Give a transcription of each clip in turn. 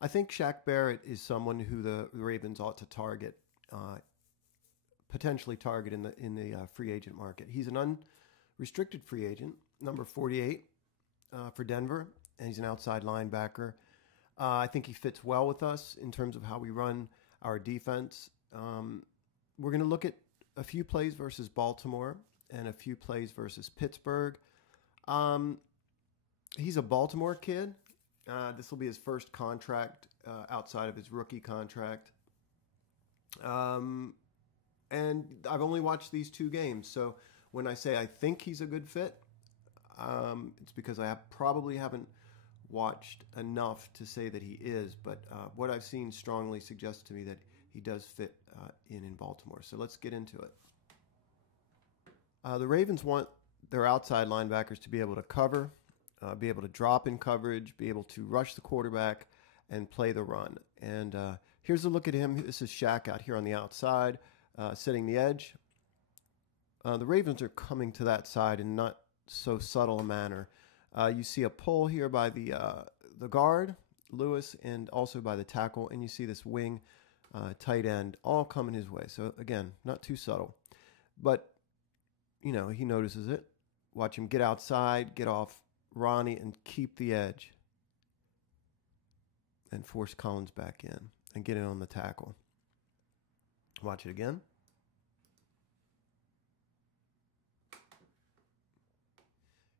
I think Shaq Barrett is someone who the Ravens ought to target, potentially target in the free agent market. He's an unrestricted free agent, number 48 for Denver, and he's an outside linebacker. I think he fits well with us in terms of how we run our defense. We're going to look at a few plays versus Baltimore and a few plays versus Pittsburgh. He's a Baltimore kid. This will be his first contract outside of his rookie contract. And I've only watched these two games. So when I say I think he's a good fit, it's because I probably haven't watched enough to say that he is. But what I've seen strongly suggests to me that he does fit in Baltimore. So let's get into it. The Ravens want their outside linebackers to be able to cover, be able to drop in coverage, be able to rush the quarterback, and play the run. And here's a look at him. This is Shaq out here on the outside, setting the edge. The Ravens are coming to that side in not so subtle a manner. You see a pull here by the guard, Lewis, and also by the tackle, and you see this wing tight end all coming his way. So again, not too subtle, but you know, he notices it. Watch him get outside, get off Ronnie, and keep the edge, and force Collins back in and get in on the tackle. Watch it again.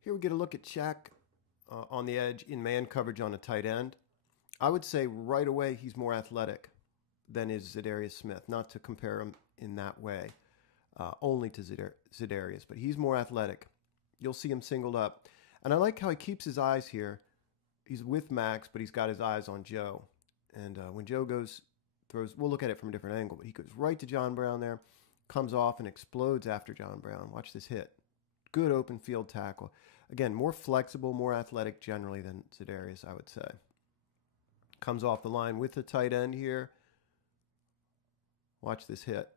Here we get a look at Shaq on the edge in man coverage on a tight end. I would say right away he's more athletic than is Za'Darius Smith. Not to compare him in that way, only to Za'Darius, but he's more athletic. You'll see him singled up. And I like how he keeps his eyes here. He's with Max, but he's got his eyes on Joe. And when Joe throws, we'll look at it from a different angle, but he goes right to John Brown there, comes off and explodes after John Brown. Watch this hit. Good open field tackle. Again, more flexible, more athletic generally than Za'Darius, I would say. Comes off the line with the tight end here. Watch this hit.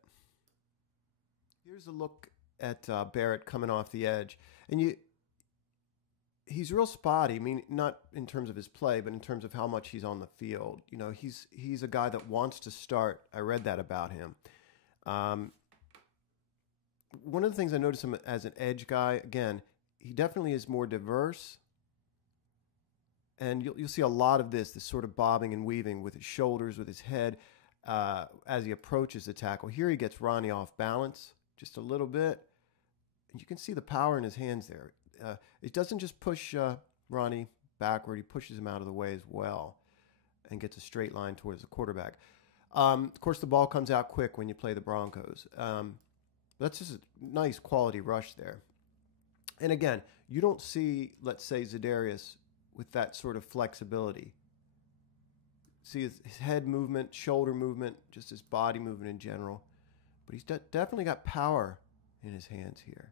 Here's a look at Barrett coming off the edge. And he's real spotty. I mean, not in terms of his play, but in terms of how much he's on the field. You know, he's a guy that wants to start. I read that about him. One of the things I notice him as an edge guy, again, he definitely is more diverse. And you'll see a lot of this sort of bobbing and weaving with his shoulders, with his head, as he approaches the tackle. Here he gets Ronnie off balance just a little bit. And you can see the power in his hands there. It doesn't just push Ronnie backward. He pushes him out of the way as well and gets a straight line towards the quarterback. Of course, the ball comes out quick when you play the Broncos. That's just a nice quality rush there. And again, you don't see, let's say, Za'Darius with that sort of flexibility. See his head movement, shoulder movement, just his body movement in general. But he's definitely got power in his hands here.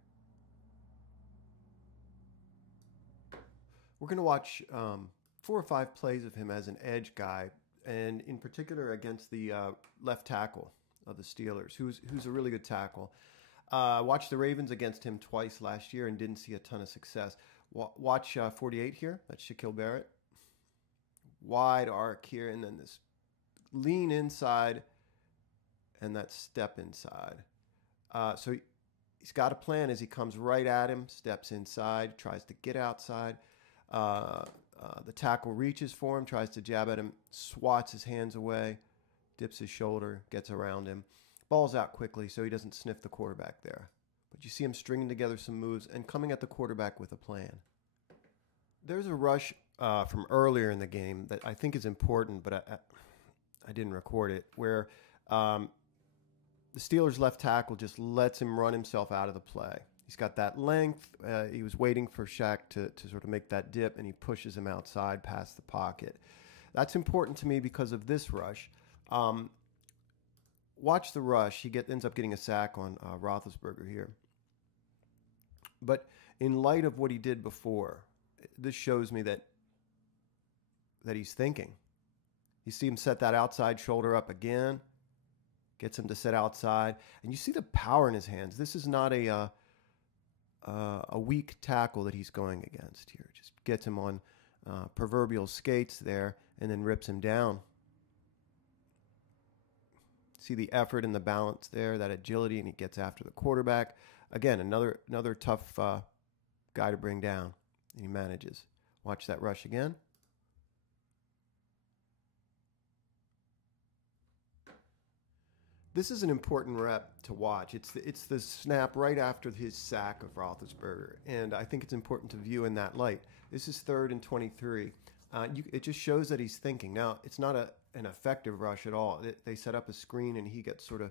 We're going to watch 4 or 5 plays of him as an edge guy, and in particular against the left tackle of the Steelers, who's a really good tackle. Watched the Ravens against him twice last year and didn't see a ton of success. Watch 48 here. That's Shaquil Barrett. Wide arc here, and then this lean inside, and that step inside. So he's got a plan as he comes right at him, steps inside, tries to get outside. The tackle reaches for him, tries to jab at him, swats his hands away, dips his shoulder, gets around him. Ball's out quickly so he doesn't sniff the quarterback there. But you see him stringing together some moves and coming at the quarterback with a plan. There's a rush from earlier in the game that I think is important, but I didn't record it, where the Steelers' left tackle just lets him run himself out of the play. He's got that length. He was waiting for Shaq to sort of make that dip, and he pushes him outside past the pocket. That's important to me because of this rush. Watch the rush. He ends up getting a sack on Roethlisberger here. But in light of what he did before, this shows me that he's thinking. You see him set that outside shoulder up again, gets him to set outside, and you see the power in his hands. This is not a weak tackle that he's going against here. Just gets him on proverbial skates there and then rips him down. See the effort and the balance there, that agility, and he gets after the quarterback. Again, another tough guy to bring down, and he manages. Watch that rush again. This is an important rep to watch. It's the snap right after his sack of Roethlisberger, and I think it's important to view in that light. This is 3rd and 23. It just shows that he's thinking. Now, it's not an effective rush at all. They set up a screen, and he gets sort of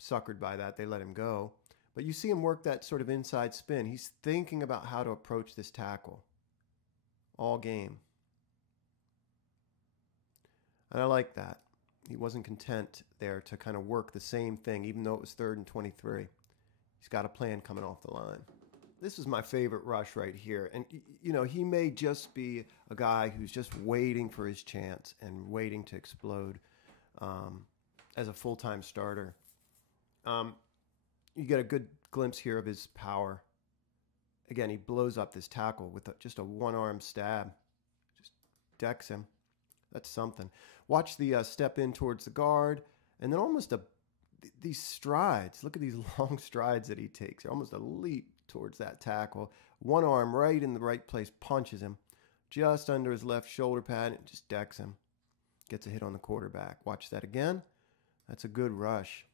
suckered by that. They let him go. But you see him work that sort of inside spin. He's thinking about how to approach this tackle all game. And I like that. He wasn't content there to kind of work the same thing, even though it was 3rd and 23. He's got a plan coming off the line. This is my favorite rush right here. And, you know, he may just be a guy who's just waiting for his chance and waiting to explode as a full-time starter. You get a good glimpse here of his power. Again, he blows up this tackle with just a one-arm stab. Just decks him. That's something. Watch the step in towards the guard, and then almost these strides. Look at these long strides that he takes. Almost a leap towards that tackle. One arm right in the right place, punches him just under his left shoulder pad, and just decks him. Gets a hit on the quarterback. Watch that again. That's a good rush.